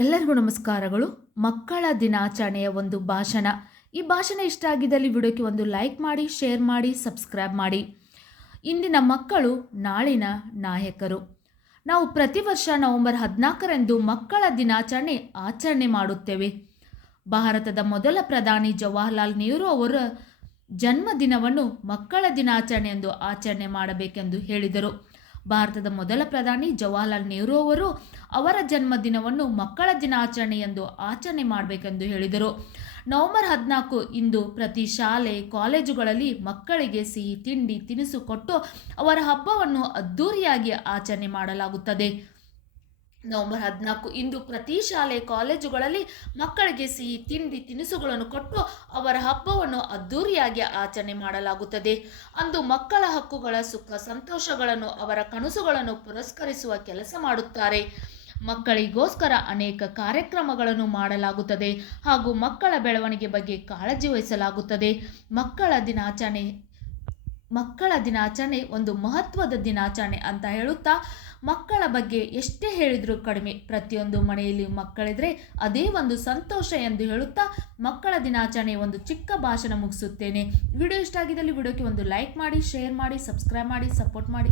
ಎಲ್ಲರಿಗೂ ನಮಸ್ಕಾರಗಳು. ಮಕ್ಕಳ ದಿನಾಚರಣೆಯ ಒಂದು ಭಾಷಣ. ಈ ಭಾಷಣ ಇಷ್ಟ ಆಗಿದ್ದಲ್ಲಿ ವಿಡಿಯೋಕ್ಕೆ ಒಂದು ಲೈಕ್ ಮಾಡಿ, ಶೇರ್ ಮಾಡಿ, ಸಬ್ಸ್ಕ್ರೈಬ್ ಮಾಡಿ. ಇಂದಿನ ಮಕ್ಕಳು ನಾಳಿನ ನಾಯಕರು. ನಾವು ಪ್ರತಿ ವರ್ಷ ನವೆಂಬರ್ 14ರಂದು ಮಕ್ಕಳ ದಿನಾಚರಣೆ ಆಚರಣೆ ಮಾಡುತ್ತೇವೆ. ಭಾರತದ ಮೊದಲ ಪ್ರಧಾನಿ ಜವಾಹರ್ಲಾಲ್ ನೆಹರು ಅವರ ಜನ್ಮದಿನವನ್ನು ಮಕ್ಕಳ ದಿನಾಚರಣೆ ಎಂದು ಆಚರಣೆ ಮಾಡಬೇಕೆಂದು ಹೇಳಿದರು. ಭಾರತದ ಮೊದಲ ಪ್ರಧಾನಿ ಜವಾಹರ್ಲಾಲ್ ನೆಹರು ಅವರು ಅವರ ಜನ್ಮದಿನವನ್ನು ಮಕ್ಕಳ ದಿನಾಚರಣೆ ಎಂದು ಆಚರಣೆ ಮಾಡಬೇಕೆಂದು ಹೇಳಿದರು. ನವೆಂಬರ್ 14 ಇಂದು ಪ್ರತಿ ಶಾಲೆ ಕಾಲೇಜುಗಳಲ್ಲಿ ಮಕ್ಕಳಿಗೆ ಸಿಹಿ ತಿಂಡಿ ತಿನಿಸು ಕೊಟ್ಟು ಅವರ ಹಬ್ಬವನ್ನು ಅದ್ದೂರಿಯಾಗಿ ಆಚರಣೆ ಮಾಡಲಾಗುತ್ತದೆ. ನವೆಂಬರ್ 14 ಇಂದು ಪ್ರತಿ ಶಾಲೆ ಕಾಲೇಜುಗಳಲ್ಲಿ ಮಕ್ಕಳಿಗೆ ಸಿಹಿ ತಿಂಡಿ ತಿನಿಸುಗಳನ್ನು ಕೊಟ್ಟು ಅವರ ಹಬ್ಬವನ್ನು ಅದ್ದೂರಿಯಾಗಿ ಆಚರಣೆ ಮಾಡಲಾಗುತ್ತದೆ. ಅಂದು ಮಕ್ಕಳ ಹಕ್ಕುಗಳ ಸುಖ ಸಂತೋಷಗಳನ್ನು ಅವರ ಕನಸುಗಳನ್ನು ಪುರಸ್ಕರಿಸುವ ಕೆಲಸ ಮಾಡುತ್ತಾರೆ. ಮಕ್ಕಳಿಗೋಸ್ಕರ ಅನೇಕ ಕಾರ್ಯಕ್ರಮಗಳನ್ನು ಮಾಡಲಾಗುತ್ತದೆ ಹಾಗೂ ಮಕ್ಕಳ ಬೆಳವಣಿಗೆ ಬಗ್ಗೆ ಕಾಳಜಿ ವಹಿಸಲಾಗುತ್ತದೆ. ಮಕ್ಕಳ ದಿನಾಚರಣೆ ಒಂದು ಮಹತ್ವದ ದಿನಾಚರಣೆ ಅಂತ ಹೇಳುತ್ತಾ, ಮಕ್ಕಳ ಬಗ್ಗೆ ಎಷ್ಟೇ ಹೇಳಿದರೂ ಕಡಿಮೆ. ಪ್ರತಿಯೊಂದು ಮನೆಯಲ್ಲಿ ಮಕ್ಕಳಿದ್ರೆ ಅದೇ ಒಂದು ಸಂತೋಷ ಎಂದು ಹೇಳುತ್ತಾ ಮಕ್ಕಳ ದಿನಾಚರಣೆ ಒಂದು ಚಿಕ್ಕ ಭಾಷಣ ಮುಗಿಸುತ್ತೇನೆ. ವಿಡಿಯೋ ಇಷ್ಟ ಆಗಿದ್ದಲ್ಲಿ ವಿಡಿಯೋಕ್ಕೆ ಒಂದು ಲೈಕ್ ಮಾಡಿ, ಶೇರ್ ಮಾಡಿ, ಸಬ್ಸ್ಕ್ರೈಬ್ ಮಾಡಿ, ಸಪೋರ್ಟ್ ಮಾಡಿ.